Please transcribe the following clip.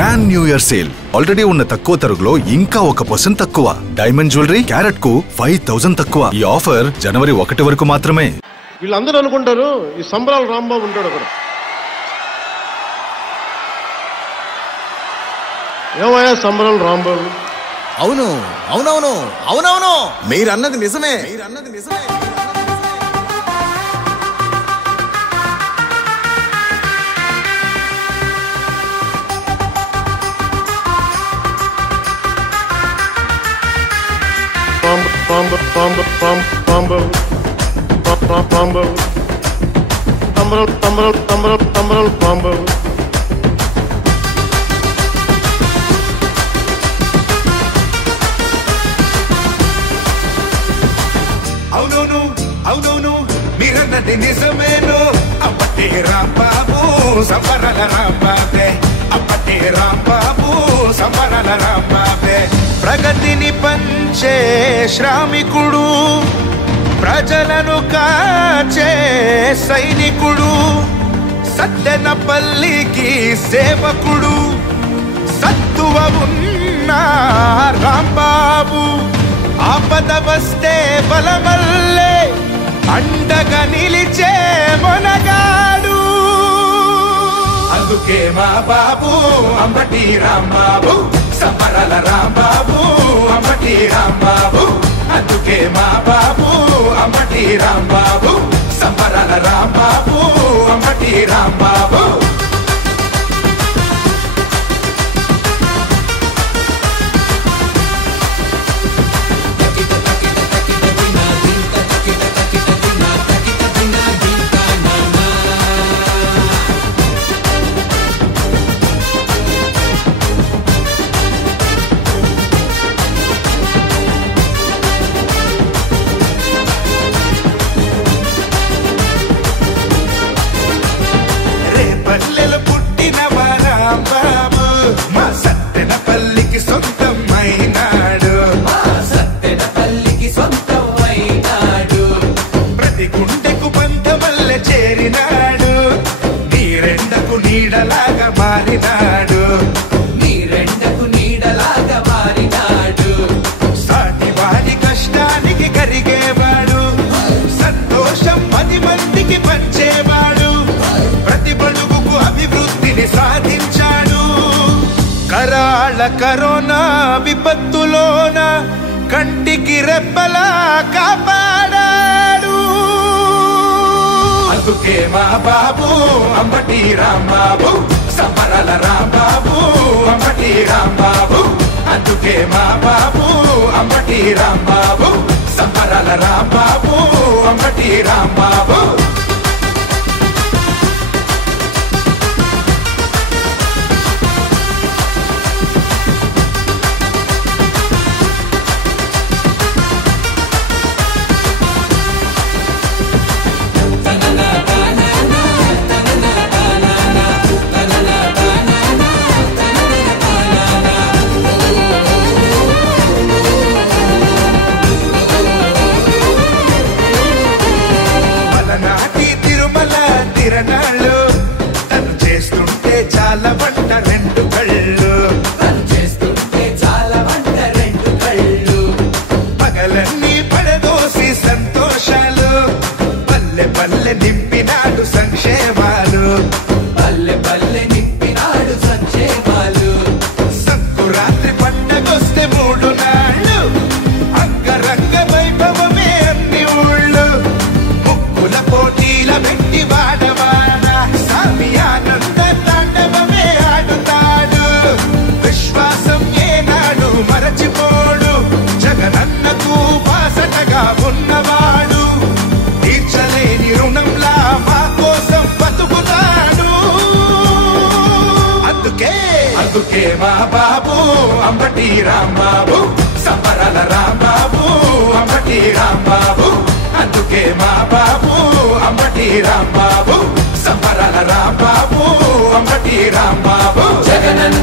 Grand new year sale. Already ఉన్న తక్కువ తరుగులో ఇంకా 1% తక్కువ. డైమండ్ జ్యువెలరీ క్యారెట్ కు 5000 తక్కువ. ఈ ఆఫర్ జనవరి 1 వరకు మాత్రమే. వీళ్ళందరూ అనుకుంటారు ఈ సంబరాల రాంబాబు ఉంటాడు అక్కడ. ఏమయ్యా సంబరాల రాంబాబు? అవును అవునవును అవునవును, మీరన్నది నిజమే. అవునవును అవునవును, మీరన్నది నిజమేను. అప్పటి రాంబాబు సంబరాల రాంబాబే, అప్పటి రాంబాబు సంబరాల రాంబాబే. ప్రగతిని పంచే శ్రామికుడు, ప్రజలను కాచే సైనికుడు, సత్తెనపల్లికి సేవకుడు, సత్తువ ఉన్న రాంబాబు. ఆపద వస్తే బలమల్లే అండగా నిలిచే మొనగాడు. అందుకే మా బాబు అంబటి రాంబాబు, సంబరాల రాంబాబు అంబటి రాంబాబు. అందుకే మా బాబు అంబటి రాంబాబు, సంబరాల రాంబాబు అంబటి రాంబాబు. పల్లెలు పుట్టిన రాంబాబు, మా సత్తెనపల్లికి సొంతం అయినాడు. ప్రతి గుండెకు బంధమల్లె చేరినాడు, నీరెండకు నీడలాగా మారినాడు. సాటి వారి కష్టానికి కరిగేవాడు, సంతోషం 10 మందికి పంచేవాడు. ప్రతి బడుగుకు అభివృద్ధిని సాధించాడు. కరాళ కరోనా విపత్తులోన కంటికి రెప్పలా కాపాడాడు. అందుకే మా బాబు అంబటి రాంబాబు, సంబరాల రాంబాబు అంబటి రాంబాబు. అందుకే మా బాబు అంబటి రాంబాబు, సంబరాల రాంబాబు అంబటి రాంబాబు. నాటి తిరుమల తిరణాళ్ళు తను చేస్తుంటే చాలా వంట రెండు కళ్ళు, పగలన్నీ పడదోసి సంతోషాలు, పల్లె పల్లె నింపినాడు సంక్షేమాలు. సంకురాత్రి పండగొస్తే 3 నాళ్ళు అంగరంగ వైభవమే అన్ని ఊళ్ళు. ముక్కుల పోటీల పెట్టి వాడవాడ సామి ఆనంద తాండవమే ఆడుతాడు. విశ్వాసం ఏనాడు మరచిపోడు, జగనన్నకు బాసటగా ఉన్నవాడు. తీర్చలేని రుణంలా మా కోసం బతుకుతాడు. అందుకే మా బాబు అంబటి రాంబాబు, సంబరాల రాంబాబు అంబటి రాంబాబు. అందుకే మా బాబు అంబటి రాంబాబు, సంబరాల రాంబాబు అంబటి రాంబాబు. జగనన్న